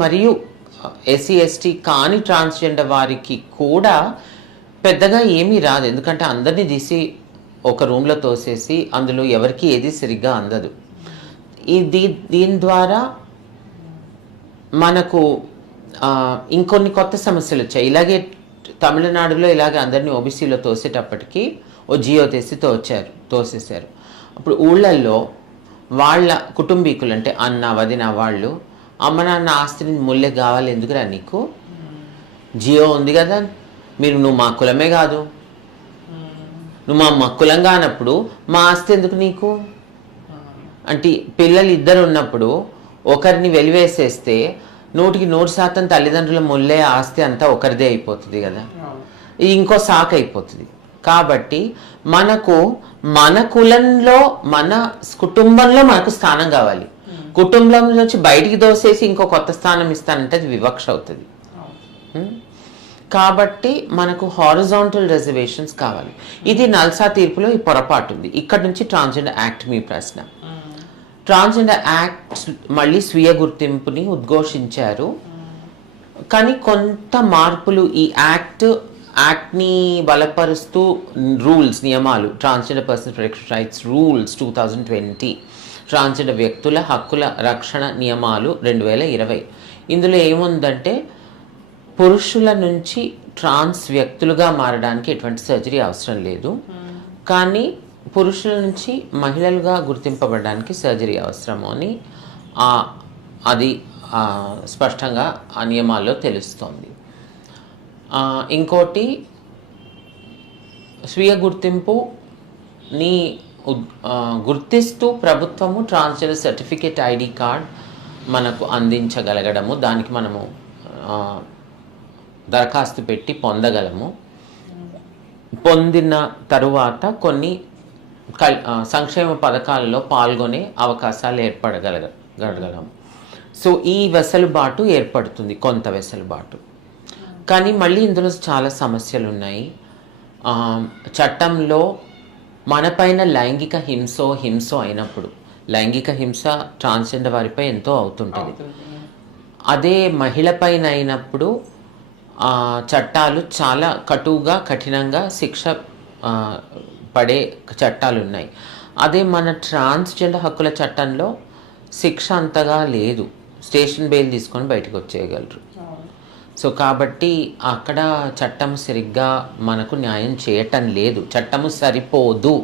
మరియు SC ST కాని transgender వారికి కూడా పెద్దగా ఏమీ రాదు. ఎందుకంటే అందరినీ తీసి ఒక రూమ్లో తోసేసి అందులో ఎవరికి ఏది సరిగ్గా అందదు. దీని ద్వారా మనకు ఇంకొన్ని కొత్త సమస్యలు వచ్చాయి. ఇలాగే తమిళనాడులో ఇలాగే అందరినీ ఓబీసీలో తోసేటప్పటికి ఓ జియో తెసి తోసేశారు. అప్పుడు ఊళ్ళల్లో వాళ్ళ కుటుంబీకులు అంటే అన్న వదిన వాళ్ళు, అమ్మ నాన్న ఆస్తిని ముల్లే కావాలి, ఎందుకురా నీకు జియో ఉంది కదా, నువ్వు మా కులమే కాదు, నువ్వు మా కులం కానప్పుడు మా ఆస్తి ఎందుకు నీకు అంటే, పిల్లలు ఇద్దరు ఉన్నప్పుడు ఒకరిని వెలివేసేస్తే 100% తల్లిదండ్రుల ముల్లే ఆస్తి అంతా ఒకరిదే అయిపోతుంది కదా, ఇది ఇంకో సాకు అయిపోతుంది. కాబట్టి మనకు మన కులంలో మన కుటుంబంలో మనకు స్థానం కావాలి. కుటుంబం నుంచి బయటికి దోసేసి ఇంకో కొత్త స్థానం ఇస్తానంటే అది వివక్ష అవుతుంది. కాబట్టి మనకు హారిజాంటల్ రిజర్వేషన్స్ కావాలి. ఇది నల్సా తీర్పులో ఈ పొరపాటు ఉంది. ఇక్కడ నుంచి ట్రాన్స్జెండర్ యాక్ట్ మీ ప్రశ్న. ట్రాన్స్జెండర్ యాక్ట్ మళ్ళీ స్వీయ గుర్తింపుని ఉద్ఘోషించారు, కానీ కొంత మార్పులు ఈ యాక్ట్ని బలపరుస్తూ రూల్స్ నియమాలు, transgender person protection rights rules 2020, transgender వ్యక్తుల హక్కుల రక్షణ నియమాలు 2020. ఇందులో ఏముందంటే పురుషుల నుంచి ట్రాన్స్ వ్యక్తులుగా మారడానికి ఎటువంటి సర్జరీ అవసరం లేదు, కానీ పురుషుల నుంచి మహిళలుగా గుర్తింపబడడానికి సర్జరీ అవసరము అని అది స్పష్టంగా ఆ నియమాల్లో తెలుస్తోంది. ఇంకోటి, స్వీయ గుర్తింపుని గుర్తిస్తూ ప్రభుత్వము ట్రాన్స్జెండర్ సర్టిఫికేట్ ఐడి కార్డ్ మనకు అందించగలగడము, దానికి మనము దరఖాస్తు పెట్టి పొందగలము. పొందిన తరువాత కొన్ని సంక్షేమ పథకాలలో పాల్గొనే అవకాశాలు ఏర్పడగలగలము. సో ఈ వెసులుబాటు ఏర్పడుతుంది, కొంత వెసులుబాటు. కానీ మళ్ళీ ఇందులో చాలా సమస్యలు ఉన్నాయి. చట్టంలో మనపైన లైంగిక హింస అయినప్పుడు, లైంగిక హింస ట్రాన్స్జెండర్ వారిపై ఎంతో అవుతుంటుంది. అదే మహిళ పైన అయినప్పుడు చట్టాలు చాలా కఠినంగా శిక్ష పడే చట్టాలు ఉన్నాయి. అదే మన ట్రాన్స్జెండర్ హక్కుల చట్టంలో శిక్ష అంతగా లేదు, స్టేషన్ బెయిల్ తీసుకొని బయటకు వచ్చేయగలరు. సో కాబట్టి అక్కడ చట్టం సరిగ్గా మనకు న్యాయం చేయటం లేదు, చట్టము సరిపోదు.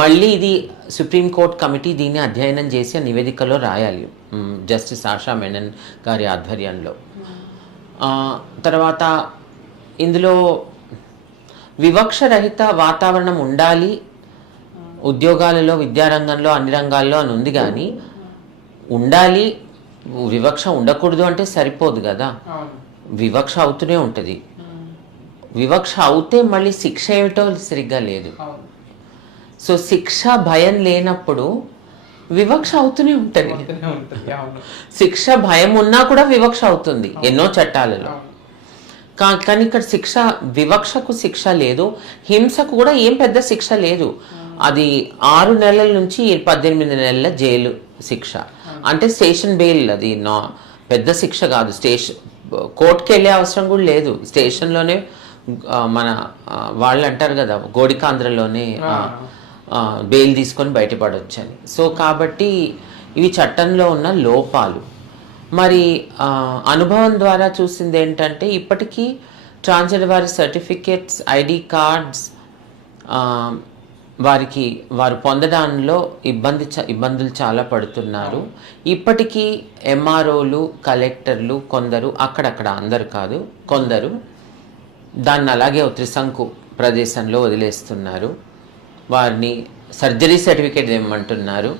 మళ్ళీ ఇది సుప్రీంకోర్టు కమిటీ దీన్ని అధ్యయనం చేసి నివేదికలో రాయాలి, జస్టిస్ ఆశా మెనన్ గారి ఆధ్వర్యంలో. తర్వాత ఇందులో వివక్షరహిత వాతావరణం ఉండాలి ఉద్యోగాలలో, విద్యారంగంలో, అన్ని రంగాల్లో అని ఉంది, కానీ ఉండాలి, వివక్ష ఉండకూడదు అంటే సరిపోదు కదా, వివక్ష అవుతూనే ఉంటుంది. వివక్ష అవుతే మళ్ళీ శిక్ష ఏమిటో సరిగ్గా లేదు. సో శిక్ష భయం లేనప్పుడు వివక్ష అవుతూనే ఉంటుంది. శిక్ష భయం ఉన్నా కూడా వివక్ష అవుతుంది ఎన్నో చట్టాలలో. కానీ ఇక్కడ వివక్షకు శిక్ష లేదు, హింసకు కూడా ఏం పెద్ద శిక్ష లేదు. అది 6 నెలల నుంచి 18 నెలల జైలు శిక్ష, అంటే స్టేషన్ బెయిల్. అది పెద్ద శిక్ష కాదు, కోర్టుకి వెళ్ళే అవసరం కూడా లేదు. స్టేషన్లోనే మన వాళ్ళు అంటారు కదా, గోడికాంధ్రలోనే బెయిల్ తీసుకొని బయటపడొచ్చని. సో కాబట్టి ఇవి చట్టంలో ఉన్న లోపాలు. మరి అనుభవం ద్వారా చూసింది ఏంటంటే, ఇప్పటికీ ట్రాన్స్జెండర్ వారి సర్టిఫికేట్స్, ఐడి కార్డ్స్ వారు పొందడంలో ఇబ్బందులు చాలా పడుతున్నారు. ఇప్పటికీ ఎంఆర్ఓలు, కలెక్టర్లు కొందరు, అక్కడక్కడ అందరు కాదు, కొందరు దాన్ని అలాగే త్రిశంకు ప్రదేశంలో వదిలేస్తున్నారు. వారిని సర్జరీ సర్టిఫికేట్ ఇవ్వమంటున్నారు,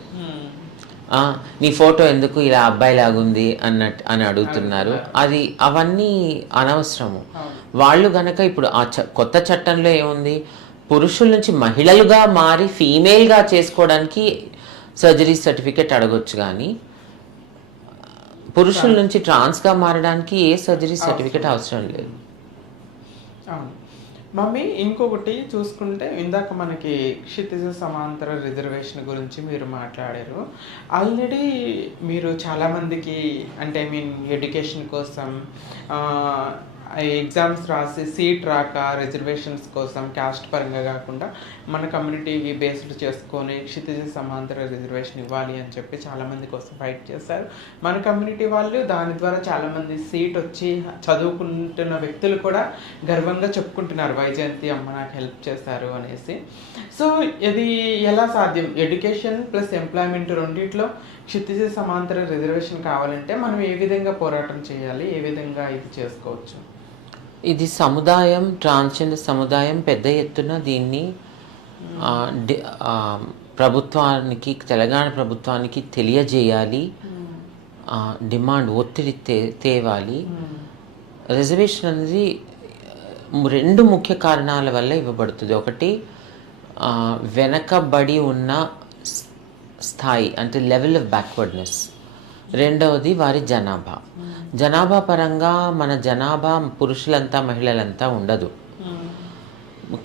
నీ ఫోటో ఎందుకు ఇలా అబ్బాయిలాగుంది అని అడుగుతున్నారు. అవన్నీ అనవసరము. వాళ్ళు గనక ఇప్పుడు కొత్త చట్టంలో ఏముంది, పురుషుల నుంచి మహిళలుగా మారి ఫీమేల్గా చేసుకోవడానికి సర్జరీ సర్టిఫికేట్ అడగొచ్చు, కానీ పురుషుల నుంచి ట్రాన్స్గా మారడానికి ఏ సర్జరీ సర్టిఫికేట్ అవసరం లేదు. మమ్మీ ఇంకొకటి చూసుకుంటే ఇందాక మనకి క్షితిజ సమాంతర రిజర్వేషన్ గురించి మీరు మాట్లాడారు. ఆల్రెడీ మీరు చాలామందికి అంటే ఐ మీన్ ఎడ్యుకేషన్ కోసం ఎగ్జామ్స్ రాసి సీట్ రాక రిజర్వేషన్స్ కోసం క్యాస్ట్ పరంగా కాకుండా మన కమ్యూనిటీ బేస్డ్ చేసుకొని క్షితిజ సమాంతర రిజర్వేషన్ ఇవ్వాలి అని చెప్పి చాలామంది కోసం ఫైట్ చేశారు. మన కమ్యూనిటీ వాళ్ళు దాని ద్వారా చాలామంది సీట్ వచ్చి చదువుకుంటున్న వ్యక్తులు కూడా గర్వంగా చెప్పుకుంటున్నారు, వైజయంతి అమ్మ నాకు హెల్ప్ చేశారు అనేసి. సో ఇది ఎలా సాధ్యం? ఎడ్యుకేషన్ ప్లస్ ఎంప్లాయ్మెంట్ రెండిట్లో క్షితిజ సమాంతర రిజర్వేషన్ కావాలంటే మనం ఏ విధంగా పోరాటం చేయాలి, ఏ విధంగా ఇది చేసుకోవచ్చు? ఇది సముదాయం, ట్రాన్స్జెండర్ సముదాయం పెద్ద ఎత్తున దీన్ని ప్రభుత్వానికి, తెలంగాణ ప్రభుత్వానికి తెలియజేయాలి, డిమాండ్ ఒత్తిడి తేవాలి. రిజర్వేషన్ అనేది రెండు ముఖ్య కారణాల వల్ల ఇవ్వబడుతుంది. ఒకటి వెనకబడి ఉన్న స్థాయి అంటే లెవెల్ ఆఫ్ బ్యాక్వర్డ్నెస్. రెండవది వారి జనాభా. జనాభా పరంగా మన జనాభా పురుషులంతా మహిళలంతా ఉండదు,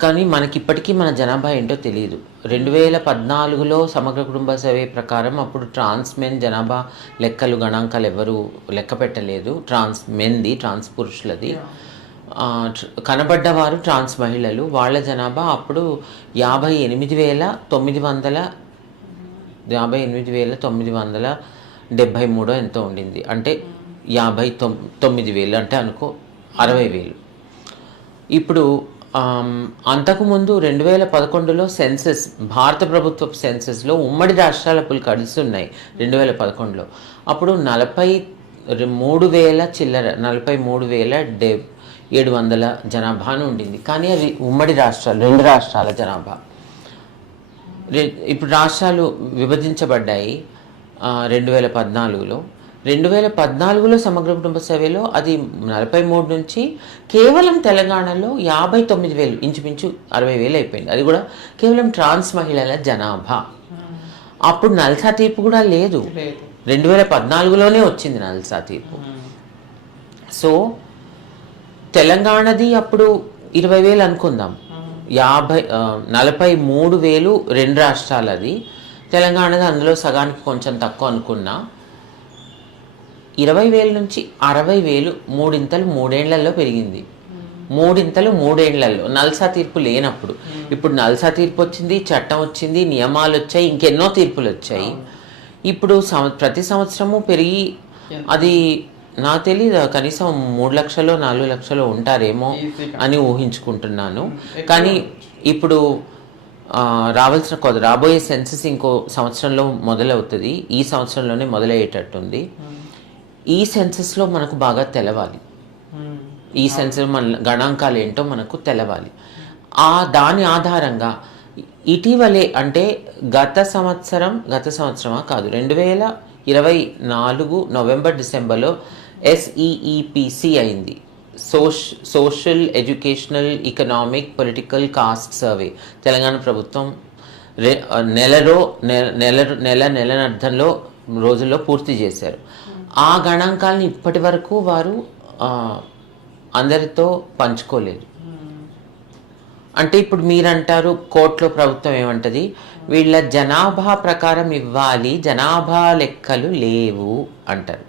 కానీ మనకిప్పటికీ మన జనాభా ఏంటో తెలియదు. 2014లో సమగ్ర కుటుంబ సర్వే ప్రకారం అప్పుడు ట్రాన్స్ మెన్ జనాభా లెక్కలు గణాంకాలు ఎవరు లెక్క పెట్టలేదు. ట్రాన్స్ మెన్ది, ట్రాన్స్ పురుషులది. కనబడ్డవారు ట్రాన్స్ మహిళలు, వాళ్ళ జనాభా అప్పుడు 58,973 ఎంతో ఉండింది. అంటే 59,000 అంటే అనుకో 60,000. ఇప్పుడు అంతకుముందు 2011లో సెన్సెస్, భారత ప్రభుత్వ సెన్సెస్లో ఉమ్మడి రాష్ట్రాల పులు కలిసి ఉన్నాయి 2011లో. అప్పుడు 43,000 చిల్లర, 43,700 జనాభాను ఉండింది. కానీ అది ఉమ్మడి రాష్ట్రాలు, 2 రాష్ట్రాల జనాభా. ఇప్పుడు రాష్ట్రాలు విభజించబడ్డాయి 2014లో. 2014లో సమగ్ర కుటుంబ సర్వేలో అది 43 నుంచి కేవలం తెలంగాణలో 59,000, ఇంచుమించు 60,000 అయిపోయింది. అది కూడా కేవలం ట్రాన్స్ మహిళల జనాభా. అప్పుడు నల్సా తీర్పు కూడా లేదు, 2014లోనే వచ్చింది నల్సా తీర్పు. సో తెలంగాణది అప్పుడు 20,000 అనుకుందాం, 43,000 2 రాష్ట్రాలది. తెలంగాణది అందులో సగానికి కొంచెం తక్కువ అనుకున్నా. 20,000 నుంచి 60,000, మూడింతలు 3 ఏళ్లలో పెరిగింది. 3 ఇంతలు 3 ఏళ్లలో, నల్సా తీర్పు లేనప్పుడు. ఇప్పుడు నల్సా తీర్పు వచ్చింది, చట్టం వచ్చింది, నియమాలు వచ్చాయి, ఇంకెన్నో తీర్పులు వచ్చాయి. ఇప్పుడు ప్రతి సంవత్సరము పెరిగి అది నాకు తెలియదు, కనీసం 3 లక్షలు 4 లక్షలు ఉంటారేమో అని ఊహించుకుంటున్నాను. కానీ ఇప్పుడు రాబోయే సెన్సెస్ ఇంకో సంవత్సరంలో మొదలవుతుంది, ఈ సంవత్సరంలోనే మొదలయ్యేటట్టుంది. ఈ సెన్సెస్లో మనకు బాగా తెలవాలి, ఈ సెన్సెస్ మన గణాంకాలు ఏంటో మనకు తెలవాలి. దాని ఆధారంగా ఇటీవలే అంటే గత సంవత్సరమా కాదు, 2024 నవంబర్ డిసెంబర్లో SEEPC అయింది, social educational economic political caste survey. Telangana ప్రభుత్వం నెలనర్థంలో రోజుల్లో పూర్తి చేశారు. ఆ గణాంకాలని ఇప్పటి వరకు వారు అందరితో పంచుకోలేదు. అంటే ఇప్పుడు మీరంటారు కోర్టులో ప్రభుత్వం ఏమంటది, వీళ్ళ జనాభా ప్రకారం ఇవ్వాలి, జనాభా లెక్కలు లేవు అంటారు.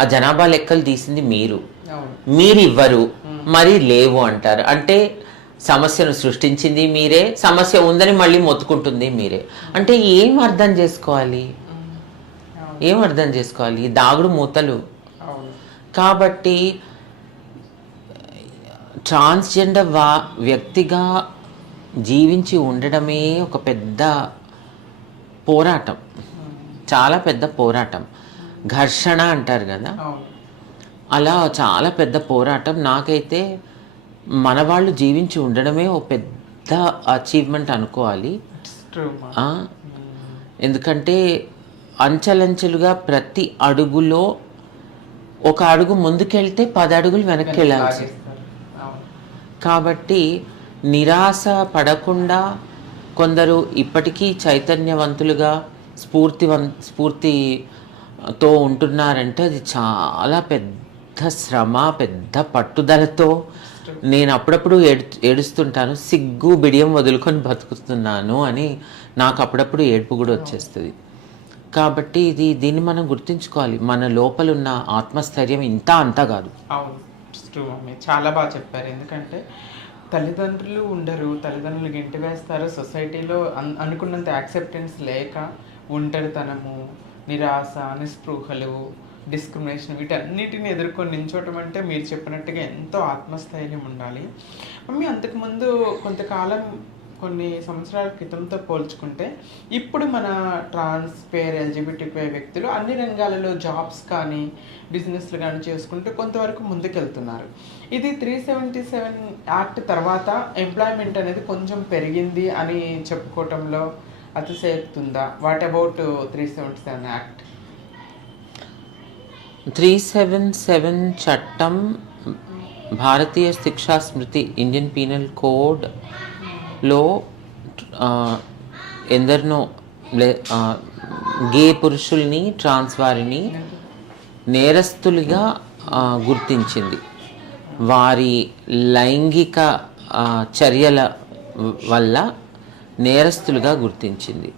ఆ జనాభా లెక్కలు తీసింది మీరు ఇవ్వరు, మరి లేవు అంటారు. అంటే సమస్యను సృష్టించింది మీరే, సమస్య ఉందని మళ్ళీ మొత్తుకుంటుంది మీరే. అంటే ఏం అర్థం చేసుకోవాలి? దాగుడు మూతలు. కాబట్టి ట్రాన్స్జెండర్ వ్యక్తిగా జీవించి ఉండడమే ఒక పెద్ద పోరాటం, చాలా పెద్ద పోరాటం. ఘర్షణ అంటారు కదా, అలా చాలా పెద్ద పోరాటం. నాకైతే మన వాళ్ళు జీవించి ఉండడమే ఒక పెద్ద అచీవ్మెంట్ అనుకోవాలి. ఎందుకంటే అంచెలంచెలుగా ప్రతి అడుగులో ఒక అడుగు ముందుకెళ్తే 10 అడుగులు వెనక్కి వెళ్ళాల్సి. కాబట్టి నిరాశ పడకుండా కొందరు ఇప్పటికీ చైతన్యవంతులుగా స్ఫూర్తితో ఉంటున్నారంటే అది చాలా పెద్ద శ్రమ, పెద్ద పట్టుదలతో నేను అప్పుడప్పుడు ఏడుస్తుంటాను, సిగ్గు బిడియం వదులుకొని బతుకుతున్నాను అని నాకు అప్పుడప్పుడు ఏడుపు కూడా వచ్చేస్తుంది. కాబట్టి దీన్ని మనం గుర్తుంచుకోవాలి, మన లోపల ఉన్న ఆత్మస్థైర్యం ఇంత అంతా కాదు. అవును, ట్రూ మమ్మీ, చాలా బాగా చెప్పారు. ఎందుకంటే తల్లిదండ్రులు ఉండరు, తల్లిదండ్రులు గెంటి వేస్తారు, సొసైటీలో అనుకున్నంత యాక్సెప్టెన్స్ లేక ఒంటరితనము, నిరాశ, నిస్పృహలు, డిస్క్రిమినేషన్ వీటన్నిటిని ఎదుర్కొని నించోవటం అంటే మీరు చెప్పినట్టుగా ఎంతో ఆత్మస్థైర్యం ఉండాలి. మమ్మీ, అంతకుముందు కొంతకాలం కొన్ని సంవత్సరాల క్రితంతో పోల్చుకుంటే ఇప్పుడు మన ట్రాన్స్ పేర్ ఎల్జిబిటిక్వై వ్యక్తులు అన్ని రంగాలలో జాబ్స్ కానీ బిజినెస్లు కానీ చేసుకుంటూ కొంతవరకు ముందుకెళ్తున్నారు. ఇది 377 యాక్ట్ తర్వాత ఎంప్లాయ్మెంట్ అనేది కొంచెం పెరిగింది అని చెప్పుకోవటంలో అతిశయోక్తి ఉందా? What about 377 act? 377 చట్టం భారతీయ శిక్షా స్మృతి ఇండియన్ పీనల్ కోడ్లో ఎందరినో గే పురుషుల్ని, ట్రాన్స్ వారిని నేరస్తులుగా గుర్తించింది. వారి లైంగిక చర్యల వల్ల నేరస్తులుగా గుర్తించింది.